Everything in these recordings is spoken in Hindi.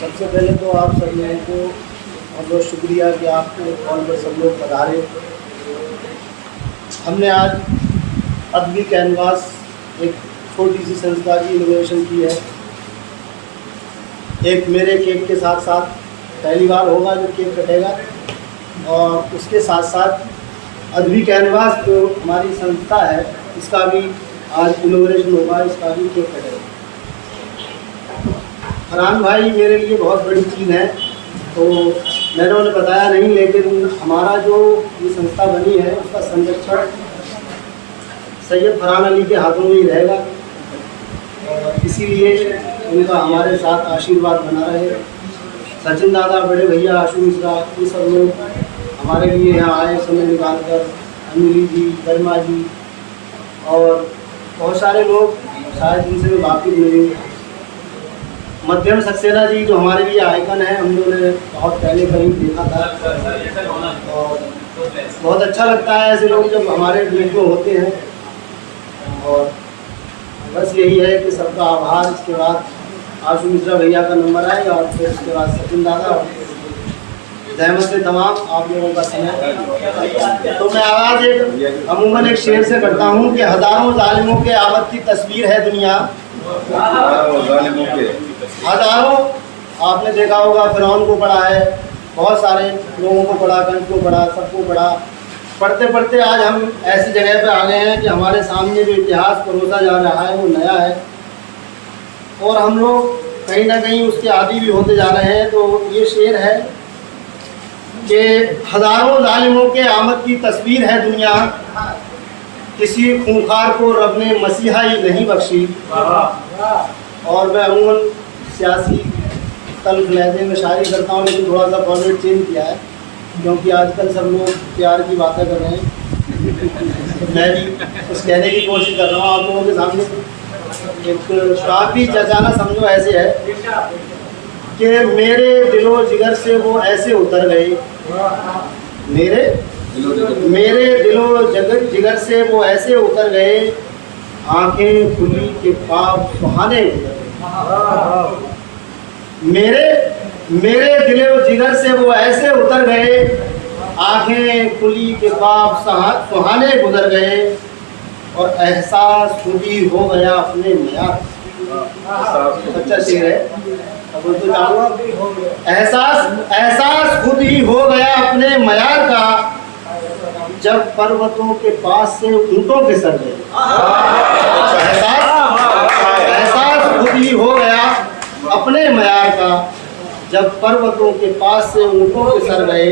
सबसे पहले तो आप सब लोगों को बहुत बहुत शुक्रिया कि आपके कॉल पर सब लोग पधारे। हमने आज अदबी कैनवास एक छोटी सी संस्था की इनोवेशन की है। एक मेरे केक के साथ साथ पहली बार होगा जो केक कटेगा, और उसके साथ साथ अदबी कैनवास जो हमारी संस्था है इसका भी आज इनोवेशन होगा, इसका भी केक कटेगा। फरहान भाई मेरे लिए बहुत बड़ी चीज़ है, तो मैंने उन्हें बताया नहीं, लेकिन हमारा जो ये संस्था बनी है उसका संरक्षण सैयद फरहान अली के हाथों में ही रहेगा, और इसीलिए उनका हमारे साथ आशीर्वाद बना रहे। सचिन दादा, बड़े भैया आशु मिश्रा, ये सब लोग हमारे लिए यहाँ आए समय निकाल कर, अनिली जी, गरिमा जी और बहुत सारे लोग शायद जिनसे मैं वाकिफ नहीं हूँ। मध्यम सक्सेना जी जो हमारे लिए आइकन है, हम लोगों ने बहुत पहले कहीं देखा था और बहुत अच्छा लगता है ऐसे लोग जब हमारे बीच में होते हैं। और बस यही है कि सबका आभार। इसके बाद आशु मिश्रा भैया का नंबर आएगा और फिर उसके बाद सचिन दादा, जहमत से तमाम आप लोगों का समय। तो मैं आवाज़ एक अमूमन एक शेर से करता हूँ कि हज़ारों जालिमों के आमद की तस्वीर है दुनिया, हज़ारों। आपने देखा होगा फिरौन को पढ़ा है, बहुत सारे लोगों को पढ़ा, कंस को पढ़ा, सबको पढ़ा। पढ़ते पढ़ते आज हम ऐसी जगह पे आ गए हैं कि हमारे सामने जो इतिहास परोसा जा रहा है वो नया है, और हम लोग कहीं ना कहीं उसके आदी भी होते जा रहे हैं। तो ये शेर है कि हज़ारों जालिमों के आमद की तस्वीर है दुनिया, किसी खूंखार को रब ने मसीहाई नहीं बख्शी। और मैं अमूमन सियासी तल्ख लहजे में शायरी करता हूँ, लेकिन थोड़ा सा फॉर्मेट चेंज किया है क्योंकि आजकल सब लोग प्यार की बातें कर रहे हैं। मैं भी कुछ कहने की कोशिश कर रहा हूँ आप लोगों के सामने। एक श्राप भी चचाना समझो ऐसे है कि मेरे दिलो जिगर से वो ऐसे उतर गए, मेरे दिलो जिगर से वो ऐसे उतर गए, आंखें खुली के पाप सुहाने मेरे दिलो जिगर से वो ऐसे उतर गए, आंखें खुली के पाप सुहाने गुजर गए, और एहसास खुद ही हो गया अपने मियार। सच्चा शेर है, अब तो जाऊंगा। एहसास खुद ही हो गया अपने मयार का, जब पर्वतों के पास से ऊंटों के सर गए। एहसास खुद ही हो गया अपने मयार का, जब पर्वतों के पास से ऊंटों के सर गए।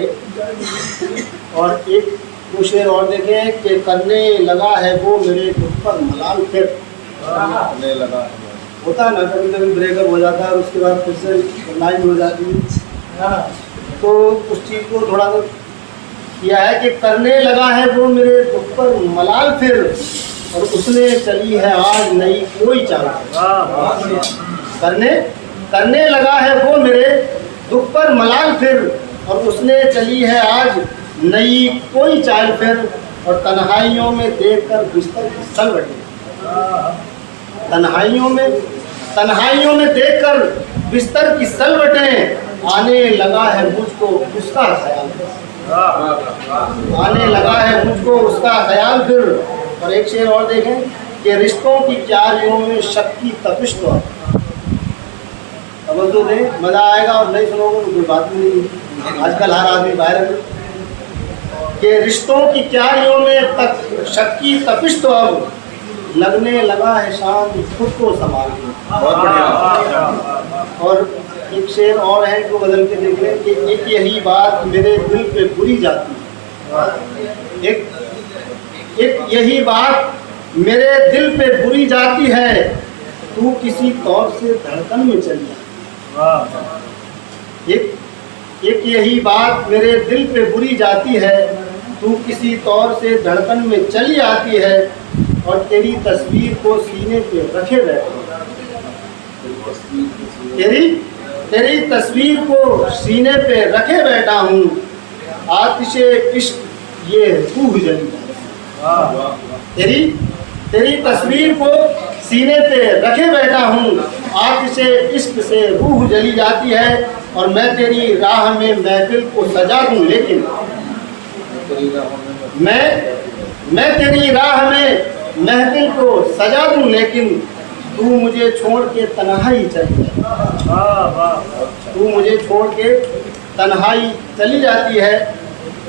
और एक दो शेर और देखें कि करने लगा है वो मेरे दुख पर मलाल, फिर करने लगा है। होता है ना, कभी कभी ब्रेकअप हो जाता है और उसके बाद फिर से लाइन हो जाती है, तो उस चीज़ को थोड़ा सा किया है कि करने लगा है वो मेरे दुख पर मलाल फिर, और उसने चली है आज नई कोई चाल। करने लगा है वो मेरे दुख पर मलाल फिर, और उसने चली है आज नई कोई चाल फिर, और तन्हाइयों में देखकर बिस्तर की सलवटें, तन्हाइयों में देखकर बिस्तर की सलवटें, आने लगा है मुझको उसका ख्याल, आने लगा है मुझको उसका ख्याल फिर। और एक शेर और देखें कि रिश्तों की क्यारियों में शक की तपिश, तो तवज्जो दें, मज़ा आएगा, और नहीं सुनोगे तो कोई बात नहीं। आजकल हर आदमी बाहर है कि रिश्तों की क्यारियों में शक की तपिश, तो अब लगने लगा है शाम खुद को संभालने। बहुत बढ़िया। और एक शेर और है जो बदल के देख लें कि एक यही बात मेरे दिल पे बुरी जाती है, एक यही बात मेरे दिल पे बुरी जाती है, तू किसी तौर से धड़कन में चली जाती। एक यही बात मेरे दिल पे बुरी जाती है, तू किसी तौर से धड़कन में चली आती है, और तेरी तस्वीर को सीने पे रखे बैठे, तेरी तस्वीर को सीने पे रखे बैठा हूँ, आतिशे इश्क ये रूह जली। तेरी तस्वीर को सीने पे रखे बैठा हूँ, आतिशे इश्क से रूह जली जाती है और मैं तेरी राह में महफिल को सजा दूं, लेकिन मैं तेरी राह में महफिल को सजा दूं, लेकिन तू मुझे छोड़ के तन्हाई चली तू मुझे छोड़ के तन्हाई चली जाती है।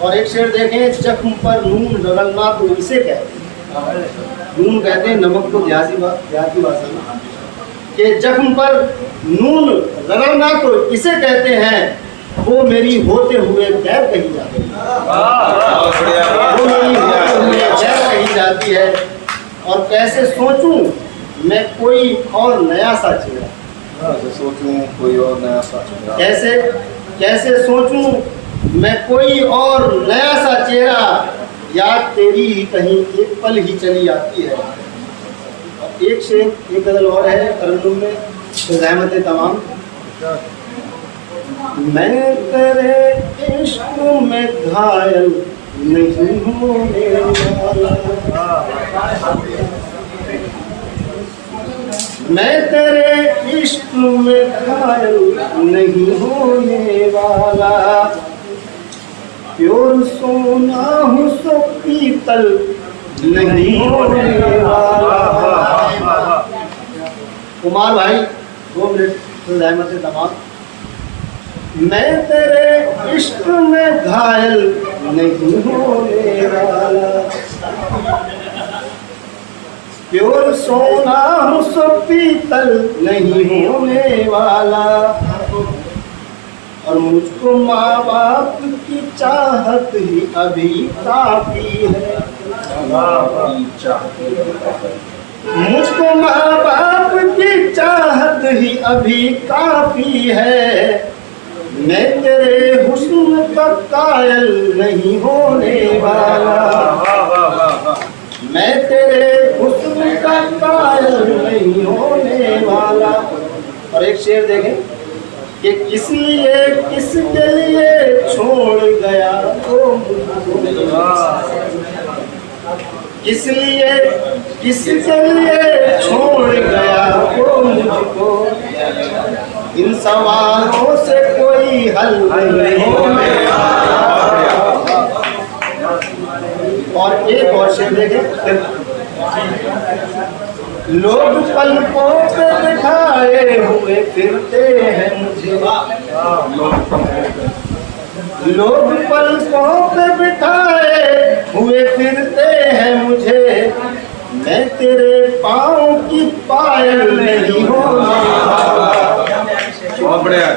और एक शेर देखें, जख्म पर नून रगड़ना तो इसे कहते हैं, नून कहते हैं नमक को देहाती भाषा में, कि जख्म पर नून रगड़ना तो इसे कहते हैं, वो मेरी होते हुए गैर कही जाती है, वो मेरी होते हुए गैर कही जाती है। और कैसे सोचूं मैं कोई और नया सा चेहरा, सोचूं कोई और नया सा चेहरा, कैसे सोचूं मैं कोई और नया सा चेहरा, याद तेरी ही कहीं एक पल ही चली आती है। एक शेर, एक गजल और है तरन्नुम में, रहमत तमाम। मैं तेरे इश्क में घायल नहीं होने वाला, मैं तेरे इश्क में घायल नहीं होने वाला, प्योर सोना हूँ सो पीतल नहीं होने वाला। कुमार भाई 2 मिनट रहमत तमाम। मैं तेरे इश्क में घायल नहीं होने वाला, प्योर सोना हूँ सो पीतल नहीं होने वाला, और मुझको माँ बाप की चाहत ही अभी काफी है, मुझको माँ बाप की चाहत ही अभी काफी है, मैं तेरे हुस्न का कायल नहीं होने वाला, मैं तेरे हुस्न का कायल नहीं होने वाला। और एक शेर देखें कि किसके लिए छोड़ गया वो मुझको, किसके लिए छोड़ गया वो मुझको, इन सवालों से कोई हल नहीं होने। और एक और शेर देखें, लोग पलकों पे बिठाए हुए फिरते हैं मुझे, लोग पलकों पे बिठाए हुए फिरते हैं मुझे, मैं तेरे पाँव की पायल नहीं होने वाला। बहुत बढ़िया।